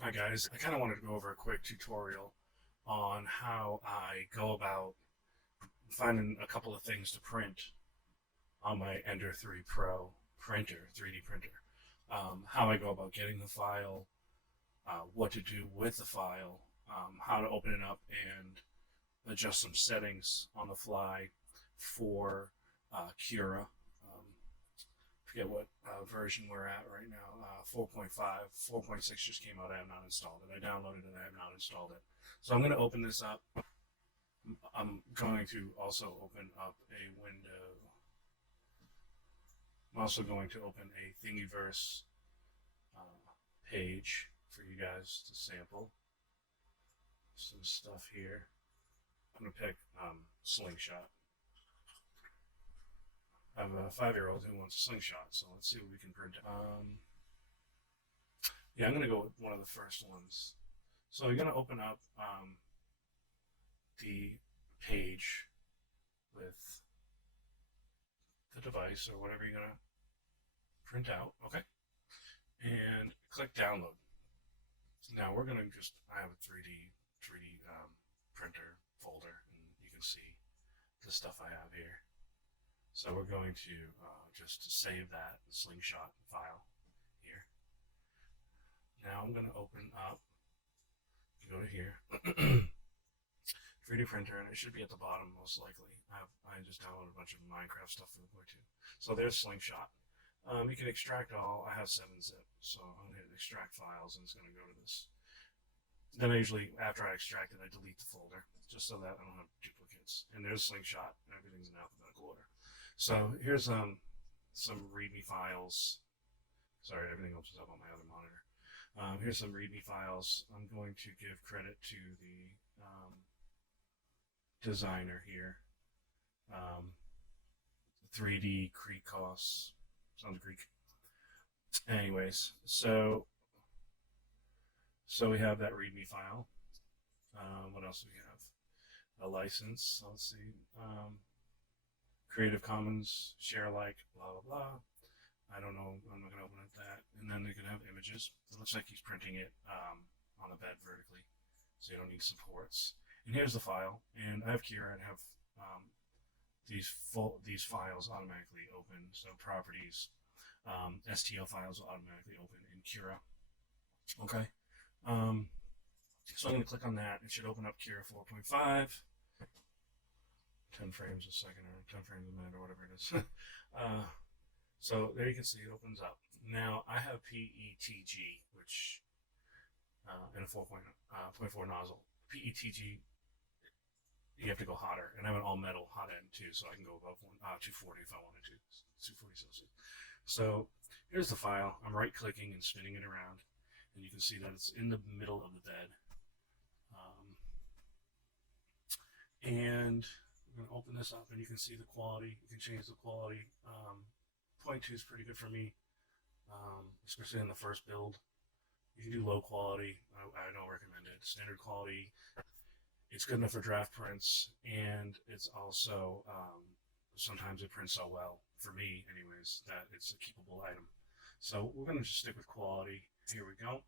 Hi guys, I kind of wanted to go over a quick tutorial on how I go about finding a couple of things to print on my Ender 3 Pro printer, 3D printer. How I go about getting the file, what to do with the file, how to open it up and adjust some settings on the fly for Cura. Forget what version we're at right now. 4.5, 4.6 just came out. I have not installed it. I downloaded it. I have not installed it. So I'm going to open this up. I'm going to also open up a window. I'm also going to open a Thingiverse page for you guys to sample some stuff here. I'm going to pick Slingshot. I have a 5-year-old who wants a Slingshot, so let's see what we can print. Yeah, I'm going to go with one of the first ones. So you're going to open up the page with the device or whatever you're going to print out, okay? And click download. Now we're going to I have a 3D printer folder, and you can see the stuff I have here. So we're going to just save that Slingshot file here. Now I'm going to open up, go to here, 3D printer, and it should be at the bottom most likely. I just downloaded a bunch of Minecraft stuff for the boy too. So there's Slingshot. You can extract all. I have 7-zip, so I'm going to hit extract files, and it's going to go to this. Then I usually, after I extract it, I delete the folder, just so that I don't have duplicates. And there's Slingshot. Everything's in alphabetical order. So here's some README files. Sorry, everything else is up on my other monitor. Here's some README files. I'm going to give credit to the designer here. 3D Krikos. Sounds Greek. Anyways, so we have that README file. What else do we have? A license. So let's see. Creative Commons, share alike, blah blah blah. I don't know. I'm not gonna open up that. And then they can have images. It looks like he's printing it on the bed vertically, so you don't need supports. And here's the file. And I have Cura and have these files automatically open. So properties, STL files will automatically open in Cura. Okay. So I'm going to click on that. It should open up Cura 4.5. 10 frames a second or 10 frames a minute or whatever it is. So there you can see it opens up. Now I have PETG, which in a 4.4 nozzle. PETG, you have to go hotter, and I have an all metal hot end too, so I can go above 240 if I wanted to. 240 Celsius. So here's the file. I'm right clicking and spinning it around, and you can see that it's in the middle of the bed. And I'm going to open this up, and you can see the quality. You can change the quality. 0.2 is pretty good for me, especially in the first build. You can do low quality. I don't recommend it. Standard quality. It's good enough for draft prints, and it's also sometimes it prints so well, for me anyways, that it's a keepable item. So we're going to just stick with quality. Here we go.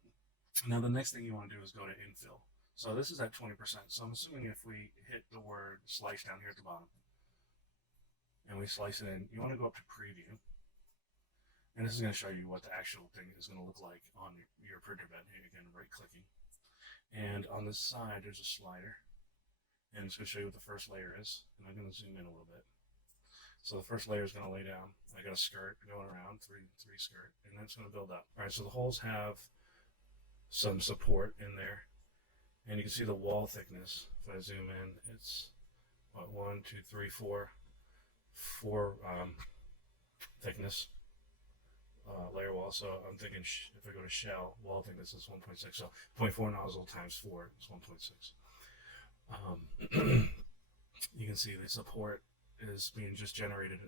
Now the next thing you want to do is go to infill. So this is at 20%. So I'm assuming if we hit the word slice down here at the bottom, and we slice it in, you want to go up to preview. And this is going to show you what the actual thing is going to look like on your printer bed. Here again, right clicking. And on this side, there's a slider. And it's going to show you what the first layer is. And I'm going to zoom in a little bit. So the first layer is going to lay down. I got a skirt going around, three skirt, and then it's going to build up. All right, so the holes have some support in there. And you can see the wall thickness. If I zoom in, it's what, 1, 2, 3, 4 thickness layer wall. So I'm thinking if I go to shell, wall thickness is 1.6. So 0.4 nozzle times 4 is 1.6. You can see the support is being just generated,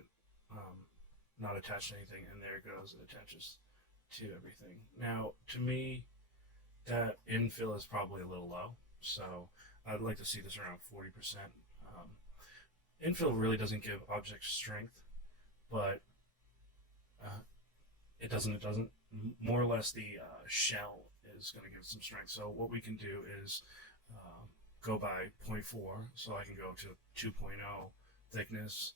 not attached to anything, and there it goes. It attaches to everything. Now, to me, that infill is probably a little low, so I'd like to see this around 40%. Infill really doesn't give object strength, but it doesn't. More or less, the shell is going to give it some strength. So what we can do is go by 0.4, so I can go to 2.0 thickness,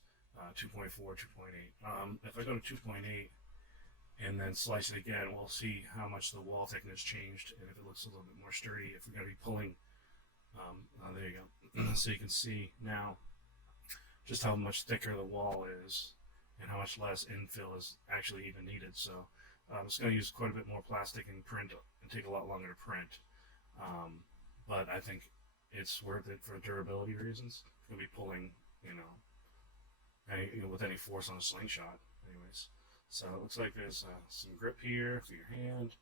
2.4, 2.8. If I go to 2.8 and then slice it again, we'll see how much the wall thickness changed and if it looks a little bit more sturdy. If we're going to be pulling, there you go. So you can see now just how much thicker the wall is and how much less infill is actually even needed. So it's going to use quite a bit more plastic and print and take a lot longer to print. But I think it's worth it for durability reasons. It's going to be pulling, with any force on a slingshot. Anyways, so it looks like there's some grip here for your hand,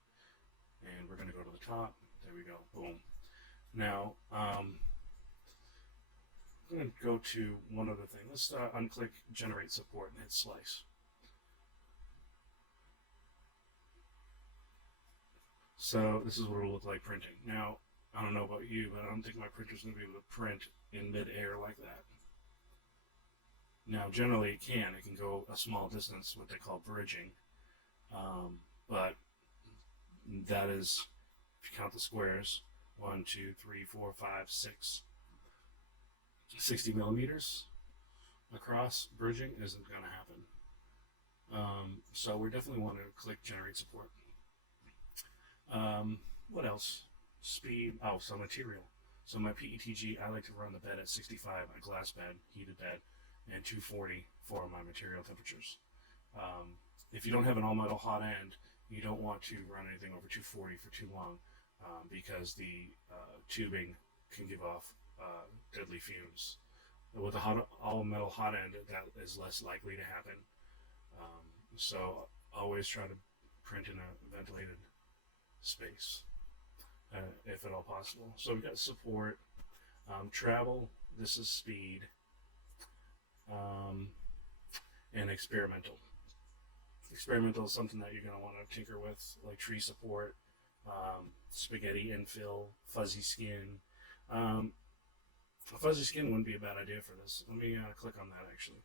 and we're going to go to the top. There we go. Boom. Now, I'm going to go to one other thing. Let's unclick Generate Support and hit Slice. So this is what it'll look like printing. Now, I don't know about you, but I don't think my printer's going to be able to print in mid-air like that. Now, generally it can. It can go a small distance, what they call bridging. But that is, if you count the squares, 1, 2, 3, 4, 5, 6, 60 millimeters across, bridging isn't going to happen. So we definitely want to click Generate Support. What else? Speed. Oh, so material. So my PETG, I like to run the bed at 65, a glass bed, heated bed, and 240 for my material temperatures. If you don't have an all-metal hot end, you don't want to run anything over 240 for too long because the tubing can give off deadly fumes. With a all-metal hot end, that is less likely to happen. So always try to print in a ventilated space, if at all possible. So we've got support, travel, this is speed, and experimental. Experimental is something that you're going to want to tinker with, like tree support, spaghetti infill, fuzzy skin. Fuzzy skin wouldn't be a bad idea for this. Let me click on that actually.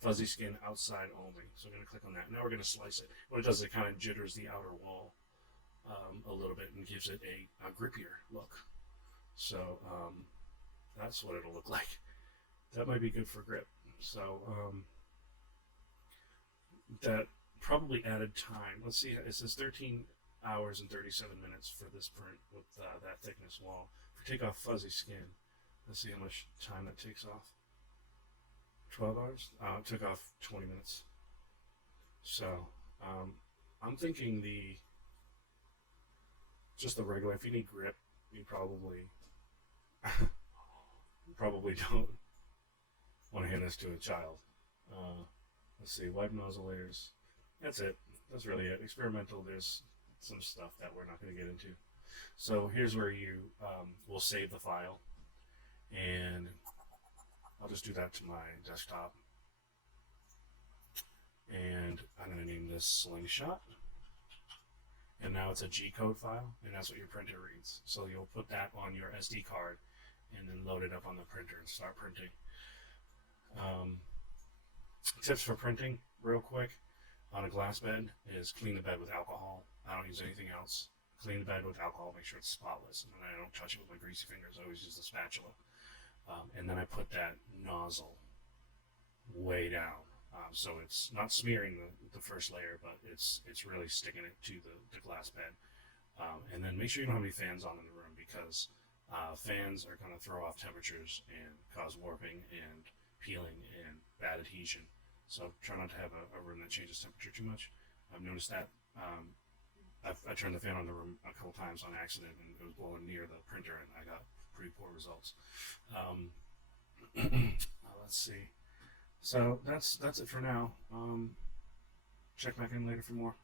Fuzzy skin outside only. So I'm going to click on that. Now we're going to slice it. What it does is it kind of jitters the outer wall a little bit and gives it a grippier look. So that's what it'll look like. That might be good for grip. So that probably added time. Let's see, it says 13 hours and 37 minutes for this print with that thickness wall. If we take off fuzzy skin, let's see how much time that takes off. 12 hours? It took off 20 minutes. So I'm thinking just the regular, if you need grip, you probably don't want to hand this to a child. Let's see, wipe nozzle layers. That's it. That's really it. Experimental, there's some stuff that we're not going to get into. So here's where you will save the file. And I'll just do that to my desktop. And I'm going to name this Slingshot. And now it's a G-code file, and that's what your printer reads. So you'll put that on your SD card and then load it up on the printer and start printing. Tips for printing, real quick, on a glass bed is clean the bed with alcohol. I don't use anything else. Clean the bed with alcohol, make sure it's spotless, and then I don't touch it with my greasy fingers. I always use the spatula. And then I put that nozzle way down. So it's not smearing the first layer, but it's really sticking it to the glass bed. And then make sure you don't have any fans on in the room because fans are going to throw off temperatures and cause warping and peeling and bad adhesion. So try not to have a room that changes temperature too much. I've noticed that. I turned the fan on the room a couple times on accident and it was blowing near the printer and I got pretty poor results. Let's see. So that's it for now. Check back in later for more.